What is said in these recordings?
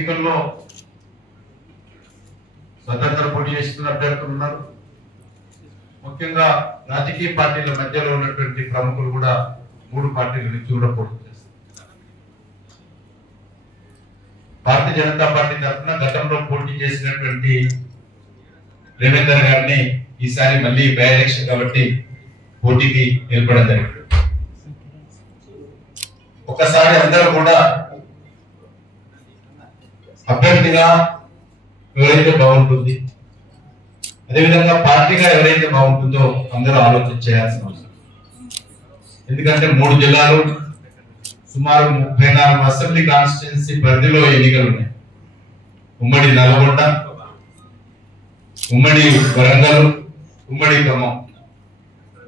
ఎన్నికల్లో స్వతంత్ర పోటీ చేస్తున్న అభ్యర్థులు ఉన్నారు. ముఖ్యంగా రాజకీయ పార్టీల మధ్యలో ఉన్నటువంటి ప్రముఖులు కూడా 3 పార్టీల నుంచి కూడా పోటీ చేస్తారు. భారతీయ జనతా పార్టీ తరఫున గతంలో పోటీ చేసినటువంటి రేవేందర్ గారిని ఈసారి మళ్ళీ బై ఎలక్షన్ కాబట్టి పోటీకి నిలబడడం జరిగింది. ఒకసారి అందరూ కూడా అభ్యర్థిగా ఎవరైతే బాగుంటుంది, అదేవిధంగా పార్టీగా ఎవరైతే బాగుంటుందో అందరూ ఆలోచన చేయాల్సిన అవసరం. ఎందుకంటే 3 జిల్లాలు సుమారు 34 అసెంబ్లీ కాన్స్టిట్యున్సీ పరిధిలో ఎన్నికలు ఉన్నాయి. ఉమ్మడి నల్గొండ, ఉమ్మడి వరంగల్, ఉమ్మడి ఖమ్మం,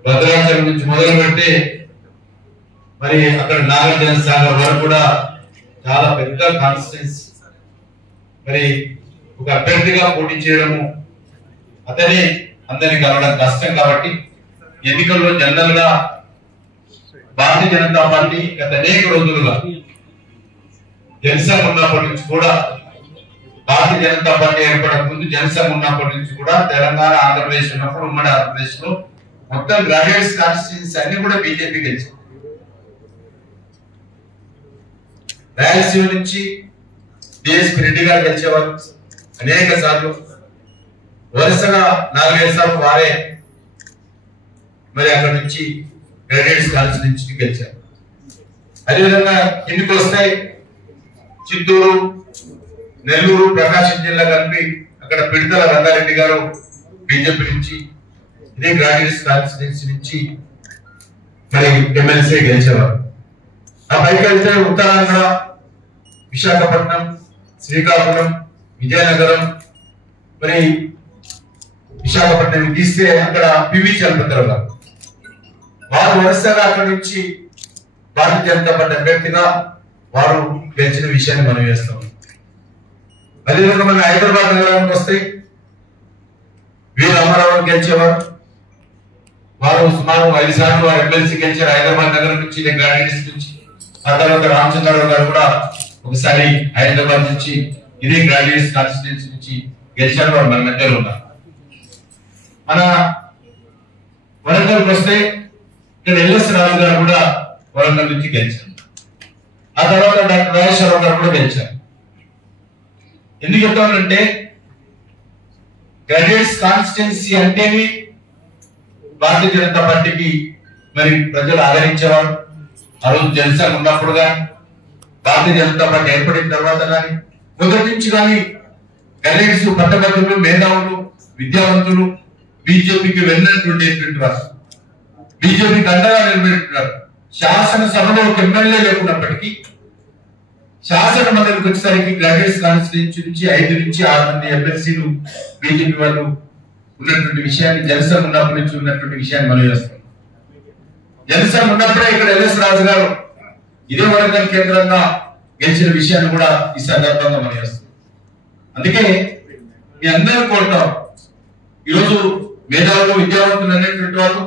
భద్రాచలం నుంచి మొదలు పెట్టి మరి అక్కడ నాగార్జున సాగర్ వరకు కూడా చాలా పెద్ద కాన్స్టిట్యున్సీ. మరి ఒక అభ్యర్థిగా పోటీ చేయడము అతని అందరినీ కలవడం కష్టం కాబట్టి ఎన్నికల్లో జనరల్ గా భారతీయ జనతా పార్టీ గత అనేక రోజులుగా జనసేన ఉన్నప్పటి నుంచి కూడా భారతీయ జనతా పార్టీ ఏర్పడక ముందు జనసేన ఉన్నప్పటి నుంచి కూడా తెలంగాణ, ఆంధ్రప్రదేశ్ ఉన్నప్పుడు ఉమ్మడి ఆంధ్రప్రదేశ్ లో మొత్తం గ్రాడ్యుయేట్స్ కాన్స్టిట్యున్సీ అన్ని కూడా బీజేపీ గెలిచింది. రాయలసీమ నుంచి డిఎస్పీ రెడ్డి గారు గెలిచేవారు అనేక సార్లు, వరుసగా 4-5 సార్లు వారే మరి అక్కడ నుంచి గ్రాడ్యుయేట్స్ కాన్స్టిట్యున్సీ గెలిచారు. అదేవిధంగా కిందికి వస్తాయి చిత్తూరు, నెల్లూరు, ప్రకాశం జిల్లా కలిపి అక్కడ పిడతల రంగారెడ్డి గారు బీజేపీ నుంచి ఇదే గ్రాడ్యుయేట్స్ కాన్స్టిట్యున్సీ నుంచి మరి ఎమ్మెల్సీ గెలిచేవారు. ఆ పైకి వెళ్తే ఉత్తరాంధ్ర, విశాఖపట్నం, శ్రీకాకుళం, విజయనగరం, మరి విశాఖపట్నం తీస్తే అక్కడ పివి చలపతిరావు గారు వారు వరుసగా అక్కడి నుంచి భారతీయ జనతా పార్టీ అభ్యర్థిగా వారు గెలిచిన విషయాన్ని మనం వేస్తాం. అదేవిధంగా మన హైదరాబాద్ నగరానికి వస్తే వీరు అమరావతి గెలిచేవారు. వారు సుమారు 5 సార్లు వారు ఎమ్మెల్సీ గెలిచారు హైదరాబాద్ నగరం నుంచి, గ్రాడ్యుయేట్స్ నుంచి. ఆ తర్వాత రామచంద్రరావు గారు కూడా ఒకసారి హైదరాబాద్ నుంచి ఇదే గ్రాడ్యుయేట్స్ కాన్స్టిట్యున్సీ నుంచి గెలిచారు. వారు మన మధ్యలో ఉన్నారు. మన వరంగల్కి వస్తే ఇక్కడ ఎల్ఎస్ రాజు గారు కూడా వరంగల్ నుంచి గెలిచారు. ఆ తర్వాత డాక్టర్ రాజేశ్వరరావు గారు కూడా గెలిచారు. ఎందుకు చెప్తానంటే గ్రాడ్యుయేట్స్ కాన్స్టిట్యున్సీ అంటేనే భారతీయ జనతా పార్టీకి మరి ప్రజలు ఆదరించేవారు. ఆ రోజు జనసేన ఉన్నప్పుడు కానీ, భారతీయ జనతా పార్టీ ఏర్పడిన తర్వాత కానీ, మొదటి నుంచి కానీ గ్రాడ్యుయేట్స్ పట్టభద్రులు, మేధావులు, విద్యావంతులు బీజేపీకి వెళ్ళినటువంటి వారు, బీజేపీకి అండగా నిలబెట్టున్నారు. శాసనసభలో ఒక ఎమ్మెల్యే లేకున్నప్పటికీ శాసన మండలికి వచ్చేసరికి గ్రాడ్యుయేట్స్ కాన్స్టిట్యున్సీ నుంచి 5 నుంచి 6 మంది ఎమ్మెల్సీలు బీజేపీ వాళ్ళు ఉన్నటువంటి విషయాన్ని, జనసేన ఉన్నప్పటి నుంచి ఉన్నటువంటి విషయాన్ని మనం చేస్తాం. జనసేన ఉన్నప్పుడే ఇక్కడ ఎల్ఎస్ రాజు గారు ఇదే వరంగల్ కేంద్రంగా గెలిచిన విషయాన్ని కూడా ఈ సందర్భంగా మనం చేస్తాం. అందుకే మీ అందరూ కోరుతాం, ఈరోజు మేధావులు, విద్యావంతులు అనేటువంటి వాళ్ళు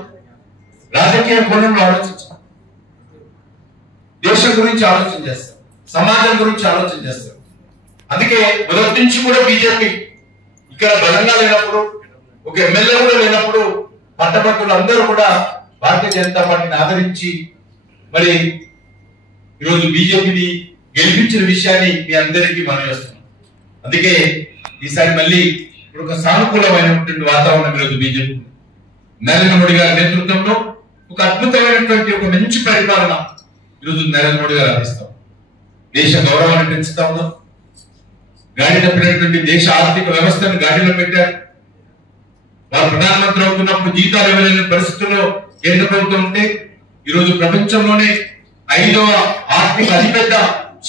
రాజకీయ కోణంలో ఆలోచించారు, దేశం గురించి ఆలోచన చేస్తారు, సమాజం గురించి ఆలోచన చేస్తారు. అందుకే మొదటి నుంచి కూడా బీజేపీ ఇక్కడ బలంగా లేనప్పుడు, ఒక ఎమ్మెల్యే కూడా లేనప్పుడు పట్టభద్రులు అందరూ కూడా భారతీయ జనతా పార్టీని ఆదరించి మరి ఈరోజు బీజేపీని గెలిపించిన విషయాన్ని మీ అందరికీ మనం చేస్తున్నాం. అందుకే ఈసారి మళ్ళీ ఒక సానుకూలమైనటువంటి వాతావరణం ఈరోజు బీజేపీ నరేంద్ర మోడీ గారి నేతృత్వంలో ఒక అద్భుతమైనటువంటి ఒక మంచి పరిపాలన ఈరోజు నరేంద్ర మోడీ గారు అందిస్తాం. దేశ గౌరవాన్ని పెంచుతా ఉన్నాం. గాడి తప్పినటువంటి దేశ ఆర్థిక వ్యవస్థను గాడిలో పెట్టారు. వారు ప్రధానమంత్రి అవుతున్నప్పుడు జీతాలు ఇవ్వలేని పరిస్థితుల్లో కేంద్ర ప్రభుత్వం ఉంటే ఈరోజు ప్రపంచంలోనే 5వ ఆర్థిక అతిపెద్ద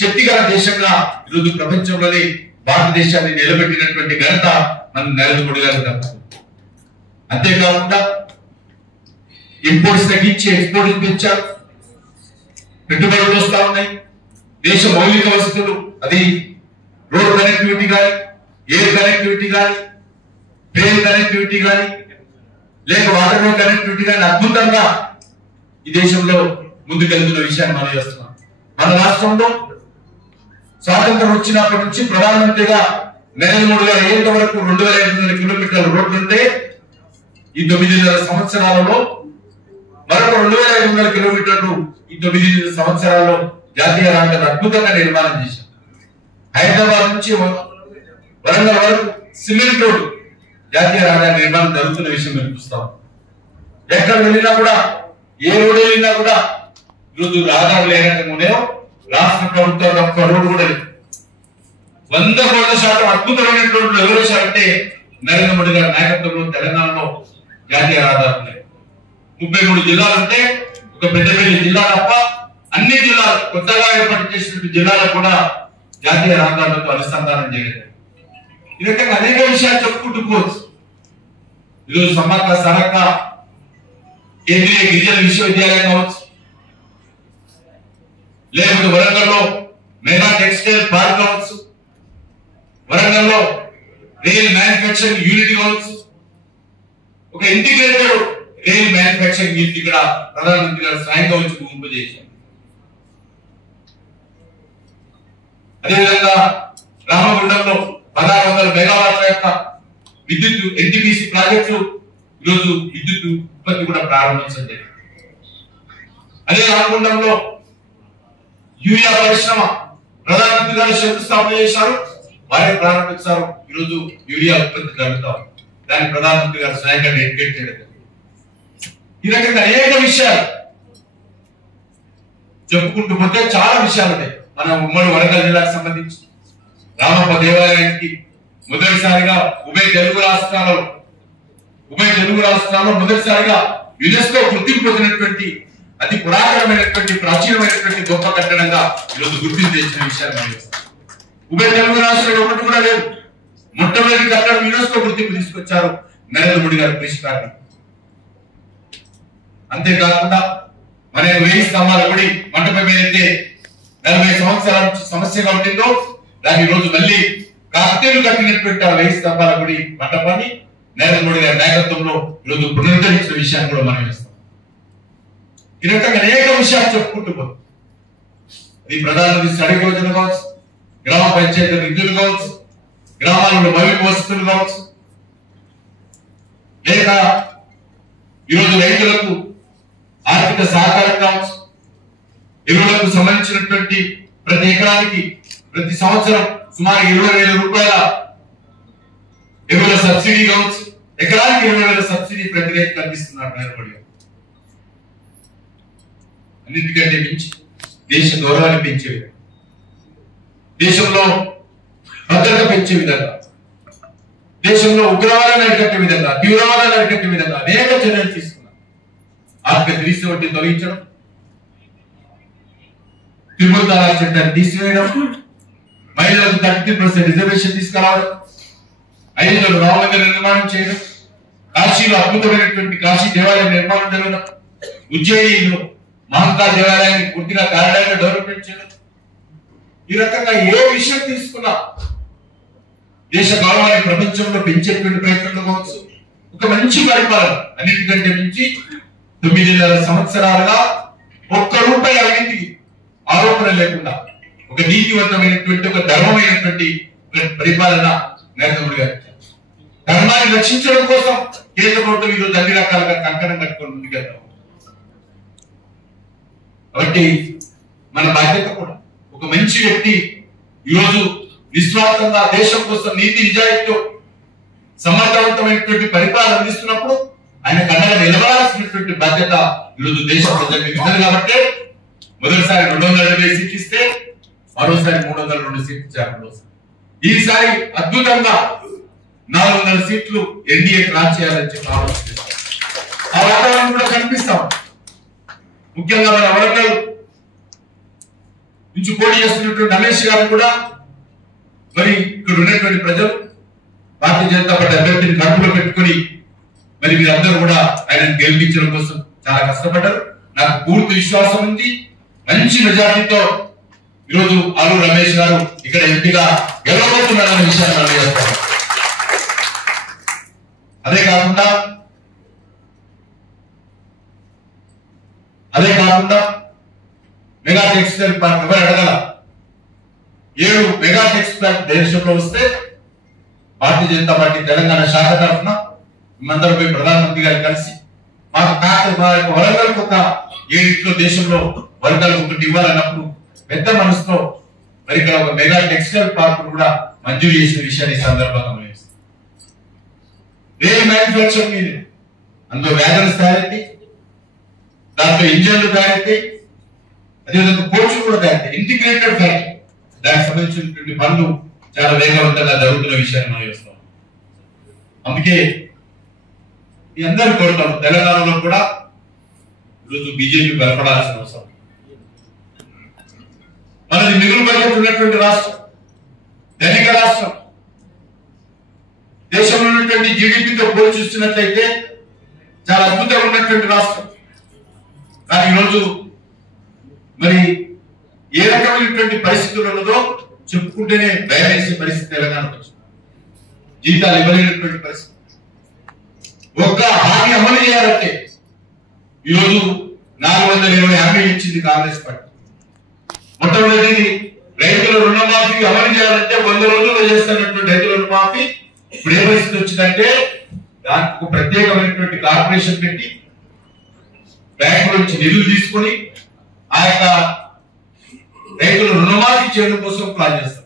శక్తిగల దేశంగా ఈరోజు ప్రపంచంలోనే భారతదేశాన్ని నిలబెట్టినటువంటి ఘనత మన నరేంద్ర మోడీ గారు. అంతేకాకుండా ఇంపోర్ట్స్ తగ్గించి ఎక్స్పోర్ట్స్ పెంచారు. పెట్టుబడులు వస్తా ఉన్నాయి. దేశ మౌలిక వసతులు, అది రోడ్ కనెక్టివిటీ కానీ, ఎయిర్ కనెక్టివిటీ కానీ, ట్రైన్ కనెక్టివిటీ కానీ, లేక వాటర్ రోడ్ కనెక్టివిటీ కానీ అద్భుతంగా ఈ దేశంలో ముందుకెళ్తున్న విషయాన్ని మనం చేస్తున్నాం. మన రాష్ట్రంలో స్వాతంత్రం వచ్చినప్పటి నుంచి ప్రధానమంత్రిగా నరేంద్ర మోడీ గారు అయ్యేంత వరకు 2500 కిలోమీటర్ల రోడ్లుంటే ఈ 9 సంవత్సరాలలో మరొక 2500 కిలోమీటర్లు ఈ 9 సంవత్సరాల్లో జాతీయ రహదారులు అద్భుతంగా నిర్మాణం చేశారు. హైదరాబాద్ నుంచి వరంగల్ వరకు సిమెంట్ రోడ్డు జాతీయ రహదారి నిర్మాణం జరుగుతున్న విషయం మేము చూస్తాం. ఎక్కడ వెళ్ళినా కూడా ఏ రోడ్డు వెళ్ళినా కూడా ఈరోజు రహదారులు లేనట్టుగానే రాష్ట్ర ప్రభుత్వం ఒక్క రోడ్డు కూడా లేదు. 100% అద్భుతమైనటువంటి ఎవరు అంటే నరేంద్ర మోడీ గారి నాయకత్వంలో తెలంగాణలో జాతీయ రహదారులు ఉన్నాయి. 33 జిల్లాలు ఉంటే ఒక పెద్దపల్లి జిల్లా తప్ప అన్ని జిల్లాలు కొత్తగా ఏర్పాటు చేసినటువంటి జిల్లాలకు కూడా జాతీయ రహదారులతో అనుసంధానం చేయలేదు. ఈ రకంగా అనేక విషయాలు చెప్పుకుంటూ పోవచ్చు. ఈరోజు సమ్మక్క సారక్క కేంద్రీయ గిరిజన విశ్వవిద్యాలయం కావచ్చు, లేకపోతే వరంగల్లో మెగా టెక్స్టైల్ పార్క్ కావచ్చు, వరంగల్లో రైల్ మ్యానుఫ్యాక్చరింగ్ యూనిట్ కావచ్చు, ఒక ఇంటిగ్రేటెడ్ రైల్ మ్యానుఫ్యాక్చరింగ్ యూనిట్ ఇక్కడ ప్రధానమంత్రి గారు స్వయంగా వచ్చి గుంపు చేశారు. అదేవిధంగా రామగుండంలో 1600 మెగావాట్ల యొక్క విద్యుత్ ఎన్టీపీసీ ప్రాజెక్టు ఈరోజు విద్యుత్ ఉత్పత్తి కూడా ప్రారంభించడం జరిగింది. అదే రామగుండంలో యూరియా పరిశ్రమ ప్రధానమంత్రి గారు శంకుస్థాపన చేశారు, వారే ప్రారంభించారు. ఈరోజు యూరియా ఉత్పత్తి జరుగుతాం, దాన్ని ప్రధానమంత్రి గారు స్వయంగా డెడికేట్ చేయడం. ఈ రకంగా అనేక విషయాలు చెప్పుకుంటూ పోతే చాలా విషయాలు ఉన్నాయి. మన ఉమ్మడి వరంగల్ జిల్లాకు సంబంధించి రామప్ప దేవాలయానికి మొదటిసారిగా ఉభయ తెలుగు రాష్ట్రాల్లో మొదటిసారిగా యునెస్కో గుర్తింపు పొందినటువంటి అతి పురాతనమైనటువంటి ప్రాచీనమైనటువంటి గొప్ప కట్టడంగా ఈరోజు గుర్తింపు తెచ్చిన విషయాలు ఉభయ తెలుగు రాష్ట్రాలు ఒకటి కూడా లేదు. మొట్టమొదటి కట్టడం యునెస్కో గుర్తింపు తీసుకొచ్చారు నరేంద్ర మోడీ గారి కృషి కారణం. అంతేకాకుండా మన 1000 స్తంభాల గుడి మంటపం ఏదైతే 40 సంవత్సరాల నుంచి సమస్యగా ఉంటుందో దాన్ని రోజు మళ్ళీ కాకతీయులు కట్టినటువంటి 1000 స్తంభాల గుడి మంటపాన్ని నరేంద్ర మోడీ గారి నాయకత్వంలో ఈరోజు పునరుద్ధరించిన విషయాన్ని కూడా మనం చేస్తాం. ఈ రకంగా అనేక విషయాలు చెప్పుకుంటూ పోతాం. ఇది ప్రధానమంత్రి సడక్ యోజన కావచ్చు, గ్రామ పంచాయతీ నిధులు కావచ్చు, గ్రామాలలో మౌలిక వసతులు కావచ్చు, లేక ఈరోజు రైతులకు ఆర్థిక సహకారం కావచ్చు, ఎరువులకు సంబంధించినటువంటి ప్రతి ఎకరానికి ప్రతి సంవత్సరం సుమారు 20,000 రూపాయల ఎరువుల సబ్సిడీ కావచ్చు, ఎకరానికి 20,000 సబ్సిడీ ప్రతి రైతుకు అందిస్తున్నారు నరేంద్ర మోడీ గారు. అన్నింటికంటే మించి దేశ గౌరవాన్ని పెంచే విధంగా, దేశంలో భద్రత పెంచే విధంగా, దేశంలో ఉగ్రవాదాన్ని అరికట్టే విధంగా, తీవ్రవాదాన్ని అరికట్టే విధంగా అనేక చర్యలు తీసుకున్నారు. ఆర్థిక త్రిశ వడ్డీ తొలగించడం, త్రిపుల్ తలాక్ చట్టాన్ని తీసివేయడం, మహిళలకు 33% రిజర్వేషన్ తీసుకురావడం, 500 రామ మందిర నిర్మాణం చేయడం, కాశీలో అద్భుతమైనటువంటి కాశీ దేవాలయం నిర్మాణం జరగడం, ఉజ్జయినిలో మహంకాళ దేవాలయాన్ని పూర్తిగా కారిడార్గా డెవలప్మెంట్ చేయడం. ఈ రకంగా ఏ విషయం తీసుకున్నా దేశ గౌరవాన్ని ప్రపంచంలో పెంచేటువంటి ప్రయత్నంలో కావచ్చు, ఒక మంచి పరిపాలన, అన్నింటికంటే మించి 9.5 సంవత్సరాలుగా ఒక్క రూపాయి అవినీతికి ఆరోపణ లేకుండా ఒక నీతివంతమైనటువంటి ఒక ధర్మమైనటువంటి పరిపాలన నరేంద్ర మోడీ గారు. ధర్మాన్ని రక్షించడం కోసం కేంద్ర ప్రభుత్వం ఈరోజు అన్ని రకాలుగా కంకణం కట్టుకొని ముందుకెళ్తాం. కాబట్టి మన బాధ్యత కూడా ఒక మంచి వ్యక్తి ఈరోజు నిస్వార్థంగా దేశం కోసం నీతి నిజాయితీతో సమర్థవంతమైనటువంటి పరిపాలన అందిస్తున్నప్పుడు ఆయన కండగా నిలబడాల్సినటువంటి బాధ్యత ఈరోజు దేశ ప్రజలకు ఉన్నది. కాబట్టి మొదటిసారి 270 సీట్లు ఇస్తే మరోసారి 302 సీట్లు ఇచ్చారు. ఈసారి అద్భుతంగా 400 సీట్లు ఎన్డీఏ క్రాస్ చేయాలని చెప్పి ఆలోచిస్తారు. ఆ వాతావరణం కూడా కనిపిస్తాం. ముఖ్యంగా మన వరంగల్ నుంచి పోటీ చేస్తున్నటువంటి రమేష్ గారు కూడా మరి ఇక్కడ ఉన్నటువంటి ప్రజలు భారతీయ జనతా పార్టీ అభ్యర్థిని కడుపులో పెట్టుకుని మరి మీరందరూ కూడా ఆయన గెలిపించడం కోసం చాలా కష్టపడ్డారు. నాకు పూర్తి విశ్వాసం ఉంది, మంచి మెజార్టీతో ఈరోజు ఆలూరు రమేష్ గారు ఇక్కడ ఎంపీగా గెలవబోతున్నారనే విషయాన్ని మనం చేస్తాం. అదే కాకుండా మెగా టెక్స్టైల్ పార్క్ ఎవరు అడగల, 7 మెగా టెక్స్ ప్లాంట్ దేశంలో వస్తే భారతీయ జనతా పార్టీ తెలంగాణ శాఖ తరఫున మేమందరం పోయి ప్రధానమంత్రి గారిని కలిసి మా యొక్క వరంగల్ ఒక 7 దేశంలో వరంగల్ ఒకటి ఇవ్వాలన్నప్పుడు పెద్ద మనసుతో మరి ఇక్కడ ఒక మెగా టెక్స్టైల్ పార్క్ కూడా మంజూరు చేసిన విషయాన్ని సందర్భంగా గమనిస్తాం. రైల్ మ్యానుఫ్యాక్చర్ మీద అందులో వ్యాగన్స్ తయారైతే, దాంట్లో ఇంజన్లు తయారైతే, అదేవిధంగా కోచ్లు కూడా తయారైతే, ఇంటిగ్రేటెడ్ ఫ్యాక్టరీ దానికి సంబంధించినటువంటి పనులు చాలా వేగవంతంగా జరుగుతున్న విషయాన్ని మనం చూస్తాం. అందుకే మీ అందరూ కోరుతాం తెలంగాణలో కూడా ఈరోజు బీజేపీ బలపడాల్సిన అవసరం. మనది మిగులు బడ్జెట్ ఉన్నటువంటి రాష్ట్రం, ధనిక రాష్ట్రం, దేశంలో ఉన్నటువంటి జీడిపితో పోల్చి చూస్తున్నట్లయితే చాలా అద్భుతంగా ఉన్నటువంటి రాష్ట్రం. కానీ ఈరోజు మరి ఏ రకమైనటువంటి పరిస్థితులు ఉన్నదో చెప్పుకుంటేనే భయం వేసే పరిస్థితి తెలంగాణకు వచ్చింది. జీతాలు ఇవ్వలేనటువంటి పరిస్థితి. ఒక్క హామీ అమలు చేయాలంటే ఈరోజు 420 హామీలు ఇచ్చింది కాంగ్రెస్ పార్టీ. మొట్టమొదటిది రైతుల రుణమాఫీ అమలు చేయాలంటే 100 రోజుల్లో చేస్తున్నటువంటి రైతుల రుణమాఫీ ఇప్పుడు ఏ పరిస్థితి వచ్చిందంటే దానికి ఒక ప్రత్యేకమైనటువంటి కార్పొరేషన్ పెట్టి బ్యాంకు నుంచి నిధులు తీసుకొని ఆ యొక్క రైతుల రుణమాఫీ చేయడం కోసం ప్లాన్ చేస్తారు.